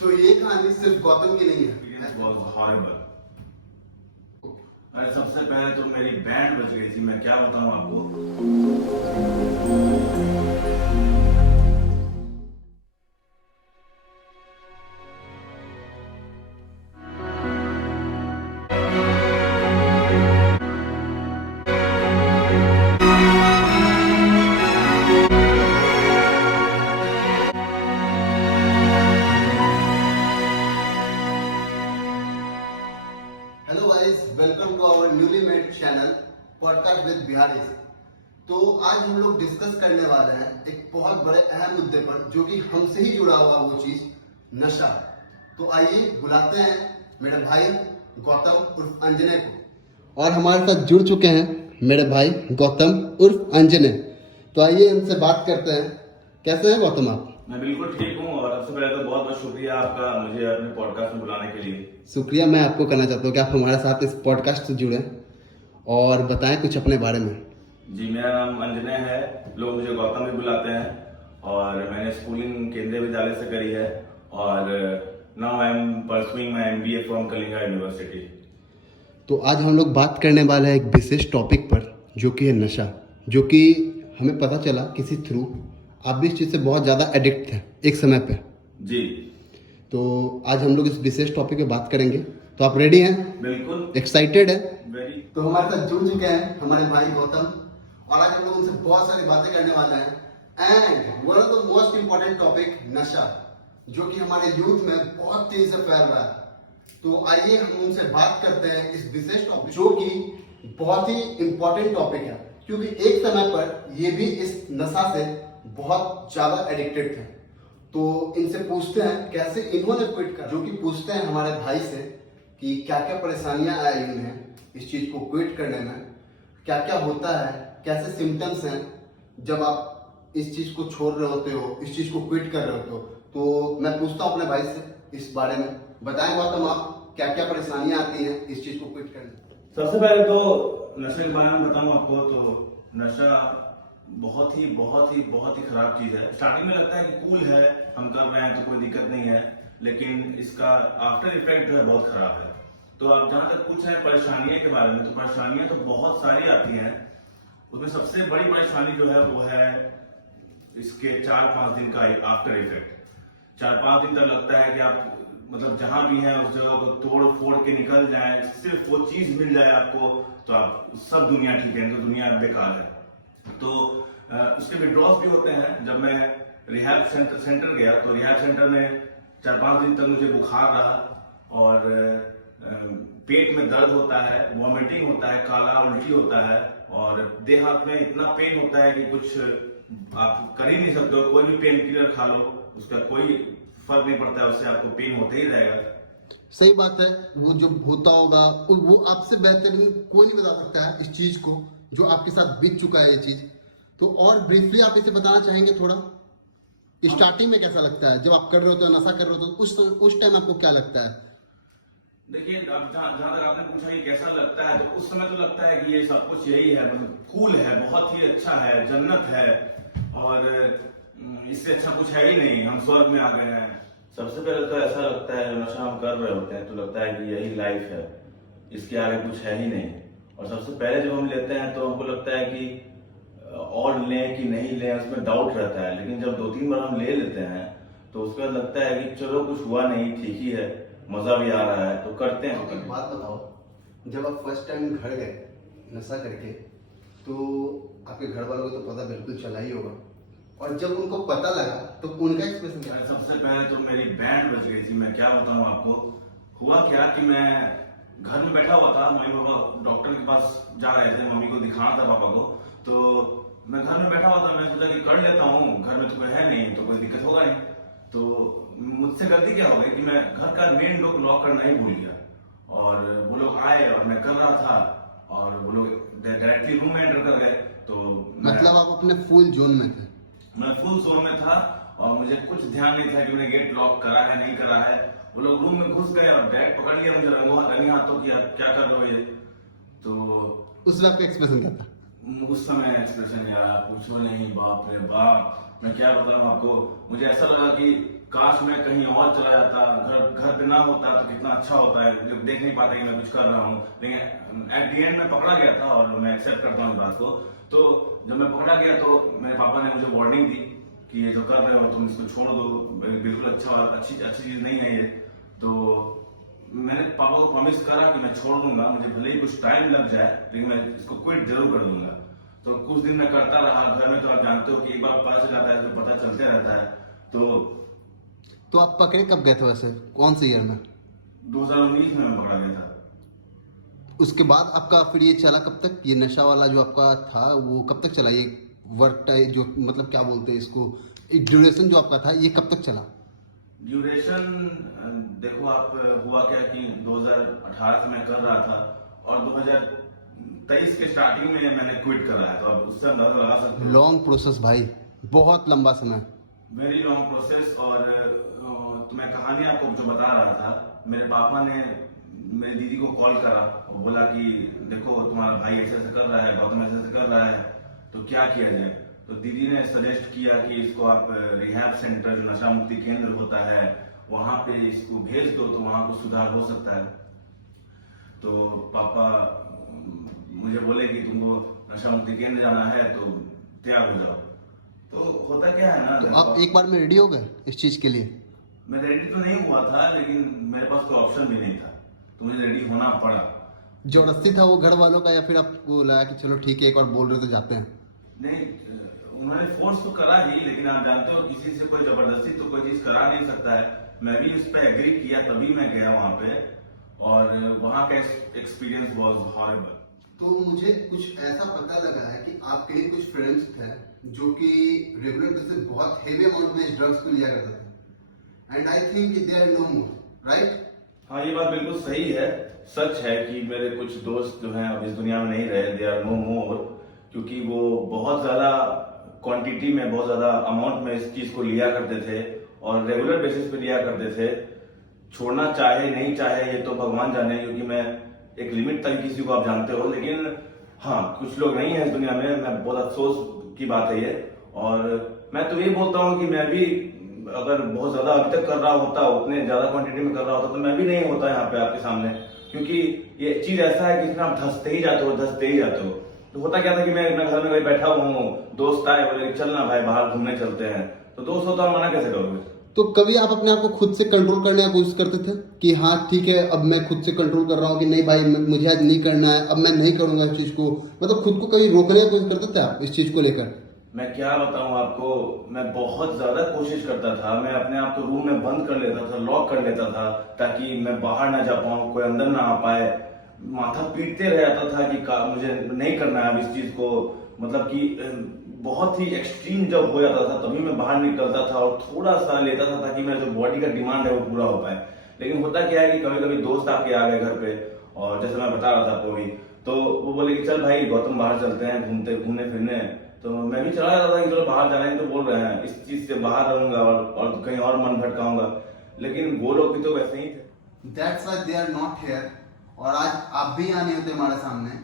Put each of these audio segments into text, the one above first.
तो ये कहानी सिर्फ गौतम की नहीं है। अरे सबसे पहले तो मेरी बैंड बज गई थी, मैं क्या बताऊं आपको। Hello guys, welcome to our newly made channel podcast with Bihari. तो आज हम लोग डिस्कस करने वाले हैं एक बहुत बड़े अहम मुद्दे पर, जो कि हमसे ही जुड़ा हुआ वो चीज नशा। तो आइए बुलाते हैं मेरे भाई गौतम उर्फ अंजने को, और हमारे साथ जुड़ चुके हैं मेरे भाई गौतम उर्फ अंजने। तो आइए इनसे बात करते हैं। कैसे हैं गौतम आप? मैं बिल्कुल ठीक हूँ, और सबसे पहले तो बहुत बहुत शुक्रिया आपका मुझे अपने पॉडकास्ट में बुलाने के लिए। शुक्रिया मैं आपको करना चाहता हूँ कि आप हमारे साथ इस पॉडकास्ट से जुड़े और बताएं कुछ अपने बारे में। जी, मेरा नाम अंजने है, लोग मुझे गौतम भी बुलाते हैं, और मैंने स्कूलिंग केंद्रीय विद्यालय से करी है, और now I am pursuing my MBA from Kalinga university. तो आज हम लोग बात करने वाले हैं एक विशेष टॉपिक पर, जो कि है नशा। जो कि हमें पता चला किसी थ्रू आप भी इस चीज़ से बहुत ज़्यादा एडिक्ट थे एक समय पे। जी, तो आज हम लोग इस विशेष टॉपिक पे बात करेंगे। तो आप रेडी हैं? बिल्कुल एक्साइटेड है? वेरी। तो हमारे साथ जुड़ चुके हैं हमारे भाई गौतम, और आज हम लोग उनसे बहुत सारी बातें करने वाले हैं। And one of the most important topic नशा, जो कि हमारे यूथ में बहुत तेजी से फैल रहा है। तो आइए हम उनसे बात करते हैं इस विशेष टॉपिक, जो कि बहुत ही इंपॉर्टेंट टॉपिक है, क्योंकि एक समय पर ये भी इस नशा से बहुत ज्यादा एडिक्टेड थे। तो इनसे पूछते हैं कैसे इन्होंने क्विट कर, जो कि पूछते हैं हमारे भाई से कि क्या क्या परेशानियां आई इन्हें इस चीज को क्विट करने में, क्या क्या होता है, कैसे सिम्टम्स हैं जब आप इस चीज को छोड़ रहे होते हो, इस चीज को क्विट कर रहे होते हो। तो मैं पूछता हूँ अपने भाई से इस बारे में। बताएं गौतम, आप क्या क्या परेशानियां आती हैं इस चीज को क्विट करने में? सबसे पहले तो नशे के बारे में बताऊं आपको, तो नशा बहुत ही खराब चीज है। स्टार्टिंग में लगता है कि कूल है, हम कर रहे हैं तो कोई दिक्कत नहीं है, लेकिन इसका आफ्टर इफेक्ट जो है बहुत खराब है। तो आप जहां तक पूछ रहे हैं परेशानियों के बारे में, तो परेशानियां तो बहुत सारी आती हैं। उसमें सबसे बड़ी परेशानी जो है वो है इसके 4-5 दिन का आफ्टर इफेक्ट। 4-5 दिन तक लगता है कि आप मतलब जहां भी हैं उस जगह को तोड़ फोड़ के निकल जाए, सिर्फ वो चीज मिल जाए आपको तो आप सब दुनिया ठीक है, तो दुनिया बेकार है। तो उसके विड्रॉल्स भी होते हैं। जब मैं रिहैब सेंटर गया, तो रिहैब सेंटर में 4-5 दिन तक मुझे बुखार रहा, और पेट में दर्द होता है, वॉमिटिंग होता है, काला उल्टी होता है, और देह हाथ में इतना पेन होता है कि कुछ आप कर ही नहीं सकते हो। कोई भी पेन किलर खा लो, उसका कोई फर्क नहीं पड़ता है, उससे आपको पेन होते ही रहेगा। सही बात है। वो जो होता होगा वो आपसे बेहतरीन कोई नहीं बता सकता है इस चीज को, जो आपके साथ बीत चुका है ये चीज। तो और ब्रीफली आप इसे बताना चाहेंगे थोड़ा, स्टार्टिंग में कैसा लगता है जब आप कर रहे होते हो, नशा कर रहे होते हो, उस टाइम आपको क्या लगता है? देखिए, अब जहां तक आपने पूछा कि कैसा लगता है, तो उस समय तो लगता है कि ये सब कुछ यही है, मतलब कूल है, बहुत ही अच्छा है, जन्नत है, और इससे अच्छा कुछ है ही नहीं, हम स्वर्ग में आ गए हैं। सबसे पहले तो ऐसा लगता है, जब नशा हम कर रहे होते हैं तो लगता है कि यही लाइफ है, इसके आगे कुछ है ही नहीं। और सबसे पहले जब हम लेते हैं तो हमको लगता है कि और लें कि नहीं लें, उसमें डाउट रहता है। लेकिन जब 2-3 बार हम ले लेते हैं तो उसके बाद लगता है कि चलो कुछ हुआ नहीं, ठीक ही है, मजा भी आ रहा है, तो करते हैं। एक बात बताओ, जब आप फर्स्ट टाइम घर गए नशा करके, तो आपके घर वालों को तो पता बिल्कुल चला ही होगा, और जब उनको पता लगा तो उनका एक्सप्रेशन क्या था? सबसे पहले तो मेरी बैंड बज गई थी, मैं क्या बताऊं आपको। हुआ क्या कि मैं घर में बैठा हुआ था, मम्मी पापा डॉक्टर के पास जा रहे थे, मम्मी को दिखाना था पापा को, तो मैं घर में बैठा हुआ था। मैं सोचा कि कर लेता हूँ, घर में तो कोई है नहीं, तो कोई दिक्कत होगा नहीं। तो मुझसे गलती क्या हो गई कि मैं घर का मेन डोर लॉक करना ही भूल गया, और वो लोग आए और मैं कर रहा था, और वो लोग डायरेक्टली रूम में एंटर कर गए। तो मतलब आप अपने फुल जोन में थे? मैं फुल जोन में था, और मुझे कुछ ध्यान नहीं था कि मैंने गेट लॉक करा है नहीं करा है। वो लोग रूम में घुस गए और डायरेक्ट पकड़ लिया मुझे रंगी हाथों की, आप क्या कर रहे हो ये। तो उस वक्त एक्सप्रेशन क्या था? उस समय एक्सप्रेशन यार पूछो नहीं, बाप रे बाप, मैं क्या बताऊं आपको। मुझे ऐसा लगा कि काश मैं कहीं और चला जाता, घर पे ना होता तो कितना अच्छा होता है। लोग देख नहीं पाते कि मैं कुछ कर रहा हूँ, लेकिन एट दी एंड मैं पकड़ा गया था और मैं एक्सेप्ट करता हूँ इस बात को। तो जब मैं पकड़ा गया तो मेरे पापा ने मुझे वार्निंग दी कि ये जो कर रहे हो तुम इसको छोड़ दो, बिल्कुल अच्छी चीज नहीं है ये। तो मैंने पापा को प्रॉमिस करा कि मैं छोड़ दूंगा, मुझे भले ही कुछ टाइम लग जाए लेकिन मैं इसको क्विट जरूर कर दूंगा। तो कुछ दिन मैं करता रहा। घर में तो आप जानते हो कि एक बार पता चल जाता है तो पता चलते रहता है। तो आप पकड़े कब गए थे वैसे, कौन से ईयर में? 2019 में मैं पकड़ा गया था। उसके बाद आपका फिर ये चला कब तक, ये नशा वाला जो आपका था वो कब तक चला? ये वर्क टाइम जो मतलब क्या बोलते हैं इसको, एक ड्यूरेशन जो आपका था ये कब तक चला? ड्यूरेशन देखो आप, हुआ क्या कि 2018 से मैं कर रहा था और 2023 के स्टार्टिंग में मैंने क्विट करा है। तो अब उससे अंदाजा लगा सकते हो। लॉन्ग प्रोसेस भाई, बहुत लंबा समय। Very long process. और तो मैं कहानी आपको जो बता रहा था, मेरे पापा ने मेरी दीदी को कॉल करा और बोला कि देखो तुम्हारा भाई ऐसे ऐसे कर रहा है, गौतम ऐसे ऐसे कर रहा है, तो क्या किया जाए। तो दीदी ने सजेस्ट किया कि इसको आप रिहैब सेंटर, जो नशा मुक्ति केंद्र होता है, वहां पे इसको भेज दो तो वहां कुछ सुधार हो सकता है। तो पापा मुझे बोले कि तुमको नशा मुक्ति केंद्र जाना है तो तैयार हो जाओ। तो होता क्या है ना, तो आप एक बार में रेडी हो गए इस चीज के लिए? मैं रेडी तो नहीं हुआ था लेकिन मेरे पास कोई ऑप्शन भी नहीं था, तो मुझे रेडी होना पड़ा। जबरदस्ती था वो घर वालों का, या फिर आपको लगा कि चलो ठीक है एक बार बोल रहे तो जाते हैं? नहीं, उन्होंने फोर्स तो करा ही, लेकिन आप जानते हो किसी से कोई जबरदस्ती तो कोई चीज करा नहीं सकता है। मैं भी इस पे एग्री किया तभी मैं गया वहां पे, और वहां का एक्सपीरियंस वाज हॉरिबल। तो मुझे कुछ ऐसा पता लगा है कि आपके कुछ फ्रेंड्स थे जो कि रेगुलर बेसिस बहुत हेवी अमाउंट में ड्रग्स को लिया करते थे, and I think they are no more, right? हाँ, ये बात बिल्कुल सही है। सच है कि मेरे कुछ दोस्त जो हैं अब इस दुनिया में नहीं रहे, दे आर नो मोर, क्योंकि वो बहुत ज्यादा क्वांटिटी में, बहुत ज्यादा अमाउंट में इस चीज को लिया करते थे और रेगुलर बेसिस पे लिया करते थे। छोड़ना चाहे नहीं चाहे ये तो भगवान जाने, क्योंकि मैं एक लिमिट तक किसी को आप जानते हो, लेकिन हाँ कुछ लोग नहीं है इस दुनिया में। मैं बहुत अफसोस की बात है ये। और मैं तो ये बोलता हूँ कि मैं भी अगर बहुत ज्यादा अभी तक कर रहा होता, उतने ज्यादा क्वांटिटी में कर रहा होता, तो मैं भी नहीं होता यहाँ पे आपके सामने, क्योंकि ये चीज ऐसा है कि इसमें आप धंसते ही जाते हो, धंसते ही जाते हो। तो होता क्या था कि मैं घर में कहीं बैठा हुआ हूँ, दोस्त आए बोले चलना भाई बाहर घूमने चलते हैं, तो दोस्त होता है, मना कैसे करोगे। तो कभी आप अपने आप को खुद से कंट्रोल करने की कोशिश करते थे कि हाँ ठीक है अब मैं खुद से कंट्रोल कर रहा हूँ कि नहीं भाई मुझे आज नहीं करना है, अब मैं नहीं करूंगा इस चीज को, मतलब खुद को कभी रोकने की कोशिश करते थे आप इस चीज को लेकर? मैं क्या बताऊं आपको, मैं बहुत ज्यादा कोशिश करता था। मैं अपने आप को रूम में बंद कर लेता था, लॉक कर लेता था, ताकि मैं बाहर ना जा पाऊं, कोई अंदर ना आ पाए। माथा पीटते रह जाता था कि मुझे नहीं करना है अब इस चीज को। मतलब कि बहुत ही एक्सट्रीम जब हो जाता था तभी मैं बाहर निकलता था और थोड़ा सा लेता था ताकि मेरा जो बॉडी का डिमांड है वो पूरा हो पाए। लेकिन होता क्या है कि कभी कभी दोस्त आके आ गए घर पे, और जैसे मैं बता रहा था आपको भी, तो वो बोले कि चल भाई गौतम बाहर चलते हैं घूमने फिरने। तो मैं भी चला जाता था कि चलो बाहर जाना है, तो बोल रहे हैं इस चीज से बाहर रहूंगा और कहीं और मन भटकाऊंगा। लेकिन वो लोग भी तो वैसे ही थे। That's why they are not here। और आज आप भी यहाँ नहीं होते हमारे सामने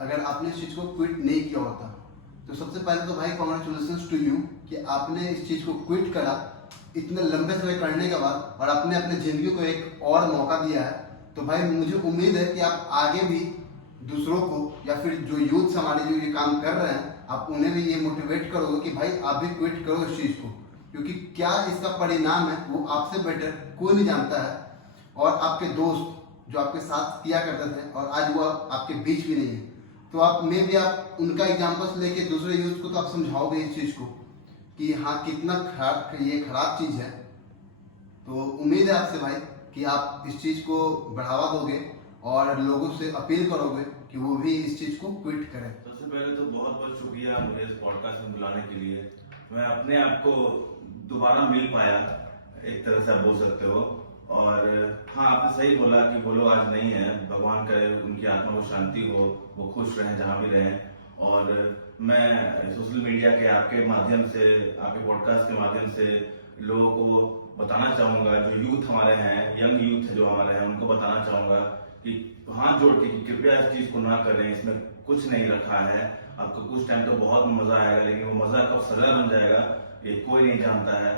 अगर आपने इस चीज को क्विट नहीं किया होता। तो सबसे पहले तो भाई कॉन्ग्रेचुलेशंस टू यू कि आपने इस चीज को क्विट करा इतने लंबे समय करने के बाद, और आपने अपने जिंदगी को एक और मौका दिया है। तो भाई मुझे उम्मीद है कि आप आगे भी दूसरों को, या फिर जो यूथ हमारे जो ये काम कर रहे हैं, आप उन्हें भी ये मोटिवेट करोगे कि भाई आप भी क्विट करो इस चीज को, क्योंकि क्या इसका परिणाम है वो आपसे बेटर कोई नहीं जानता है। और आपके दोस्त जो आपके साथ किया करते थे और आज वो आपके बीच भी नहीं है, तो आप में भी आप उनका एग्जाम्पल्स लेके दूसरे यूथ को तो आप समझाओगे इस चीज को कि हाँ कितना ये खराब चीज है। तो उम्मीद है आपसे भाई कि आप इस चीज को बढ़ावा दोगे और लोगों से अपील करोगे कि वो भी इस चीज को क्विट करें। सबसे पहले तो बहुत बहुत शुक्रिया मुझे इस पॉडकास्ट में बुलाने के लिए। मैं अपने आप को दोबारा मिल पाया, एक तरह से आप बोल सकते हो। और हाँ, आपने सही बोला कि वो लोग आज नहीं है, भगवान करे उनकी आत्मा को शांति हो, वो खुश रहें जहाँ भी रहें। और मैं सोशल मीडिया के आपके माध्यम से, आपके पॉडकास्ट के माध्यम से लोगों को बताना चाहूंगा, जो यूथ हमारे हैं, यंग यूथ जो हमारे हैं, उनको बताना चाहूंगा कि हाथ जोड़ के कि कृपया इस चीज को ना करें, इसमें कुछ नहीं रखा है। आपको कुछ टाइम तो बहुत मजा आएगा, लेकिन वो मजा कब सजा बन जाएगा ये कोई नहीं जानता है।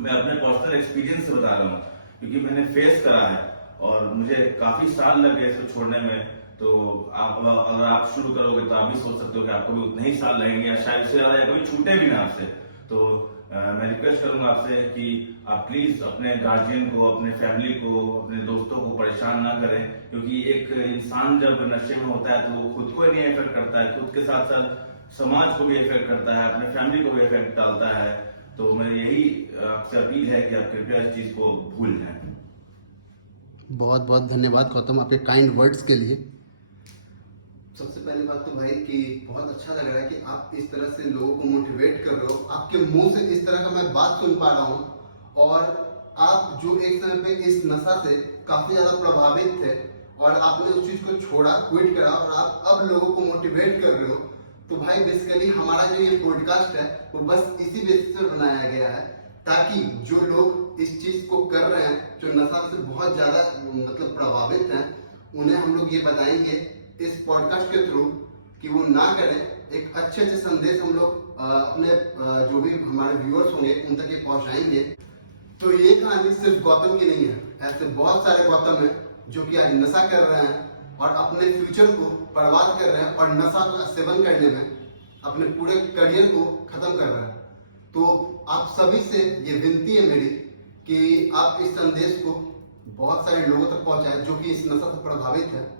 मैं अपने पर्सनल एक्सपीरियंस से बता रहा हूँ, क्योंकि मैंने फेस करा है और मुझे काफी साल लगे इसको छोड़ने में। तो आप अगर आप शुरू करोगे तो आप भी सोच सकते हो कि आपको भी उतने ही साल लगेंगे या शायद उससे ज्यादा, या कभी छूटे भी ना आपसे। तो मैं रिक्वेस्ट करूंगा आपसे कि आप प्लीज अपने गार्जियन को, अपने फैमिली को, अपने दोस्तों को परेशान ना करें, क्योंकि एक इंसान जब नशे में होता है तो वो खुद को नहीं इफेक्ट करता है, खुद के साथ साथ समाज को भी इफेक्ट करता है, अपने फैमिली को भी इफेक्ट डालता है। तो मैं यही आपसे अपील है कि आप कृपया इस चीज को भूल जाएं। बहुत बहुत धन्यवाद गौतम आपके काइंड वर्ड्स के लिए। सबसे पहली बात तो भाई कि बहुत अच्छा लग रहा है कि आप इस तरह से लोगों को मोटिवेट कर रहे हो। आपके मुंह से इस तरह का मैं बात सुन पा रहा हूँ और आप जो एक समय पे इस नशा से काफी ज्यादा प्रभावित थे और आपने उस चीज को छोड़ा, क्विट करा और आप अब लोगों को मोटिवेट कर रहे हो। तो भाई बेसिकली हमारा जो ये पॉडकास्ट है वो बस इसी बेसिस पर बनाया गया है, ताकि जो लोग इस चीज को कर रहे हैं, जो नशा से बहुत ज्यादा मतलब प्रभावित हैं, उन्हें हम लोग ये बताएंगे इस पॉडकास्ट के थ्रू कि वो ना करें। एक अच्छे संदेश हम लोग अपने जो भी हमारे व्यूअर्स होंगे उन तक ये पहुंचाएंगे। तो ये कहानी सिर्फ गौतम की नहीं है, ऐसे बहुत सारे गौतम हैं जो कि आज नशा कर रहे हैं और अपने फ्यूचर को बर्बाद कर रहे हैं और नशा का सेवन करने में अपने पूरे करियर को खत्म कर रहे हैं। तो आप सभी से ये विनती है मेरी कि आप इस संदेश को बहुत सारे लोगों तक पहुंचाएं जो कि इस नशा से प्रभावित है,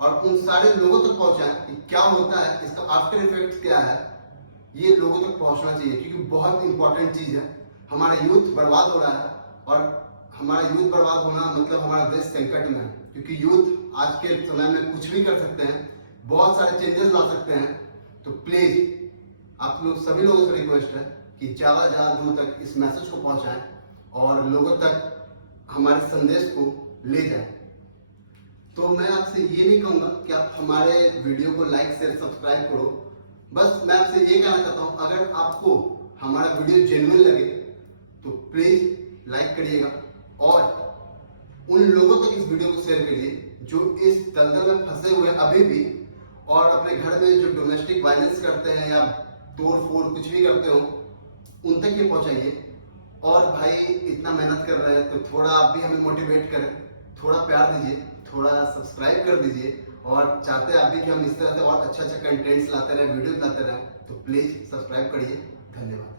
और उन सारे लोगों तक पहुंचाएं कि क्या होता है, इसका आफ्टर इफेक्ट क्या है, ये लोगों तक पहुंचना चाहिए, क्योंकि बहुत इंपॉर्टेंट चीज है। हमारा यूथ बर्बाद हो रहा है और हमारा यूथ बर्बाद होना मतलब हमारा देश संकट में है, क्योंकि यूथ आज के समय में कुछ भी कर सकते हैं, बहुत सारे चेंजेस ला सकते हैं। तो प्लीज आप लोग सभी लोगों से रिक्वेस्ट है कि ज्यादा ज्यादा दूर तक इस मैसेज को पहुंचाएं और लोगों तक हमारे संदेश को ले जाएं। तो मैं आपसे ये नहीं कहूंगा कि आप हमारे वीडियो को लाइक शेयर सब्सक्राइब करो, बस मैं आपसे ये कहना चाहता हूं, अगर आपको हमारा वीडियो जेन्युइन लगे तो प्लीज लाइक करिएगा और उन लोगों तक इस वीडियो को शेयर करिए जो इस दलदल में फंसे हुए अभी भी और अपने घर में जो डोमेस्टिक वायलेंस करते हैं या तोड़ फोड़ कुछ भी करते हो, उन तक ये पहुंचाइए। और भाई इतना मेहनत कर रहे हैं तो थोड़ा आप भी हमें मोटिवेट करें, थोड़ा प्यार दीजिए, थोड़ा सब्सक्राइब कर दीजिए, और चाहते हैं आप भी कि हम इस तरह से और अच्छा कंटेंट्स लाते रहे, वीडियोस लाते रहे, तो प्लीज सब्सक्राइब करिए। धन्यवाद।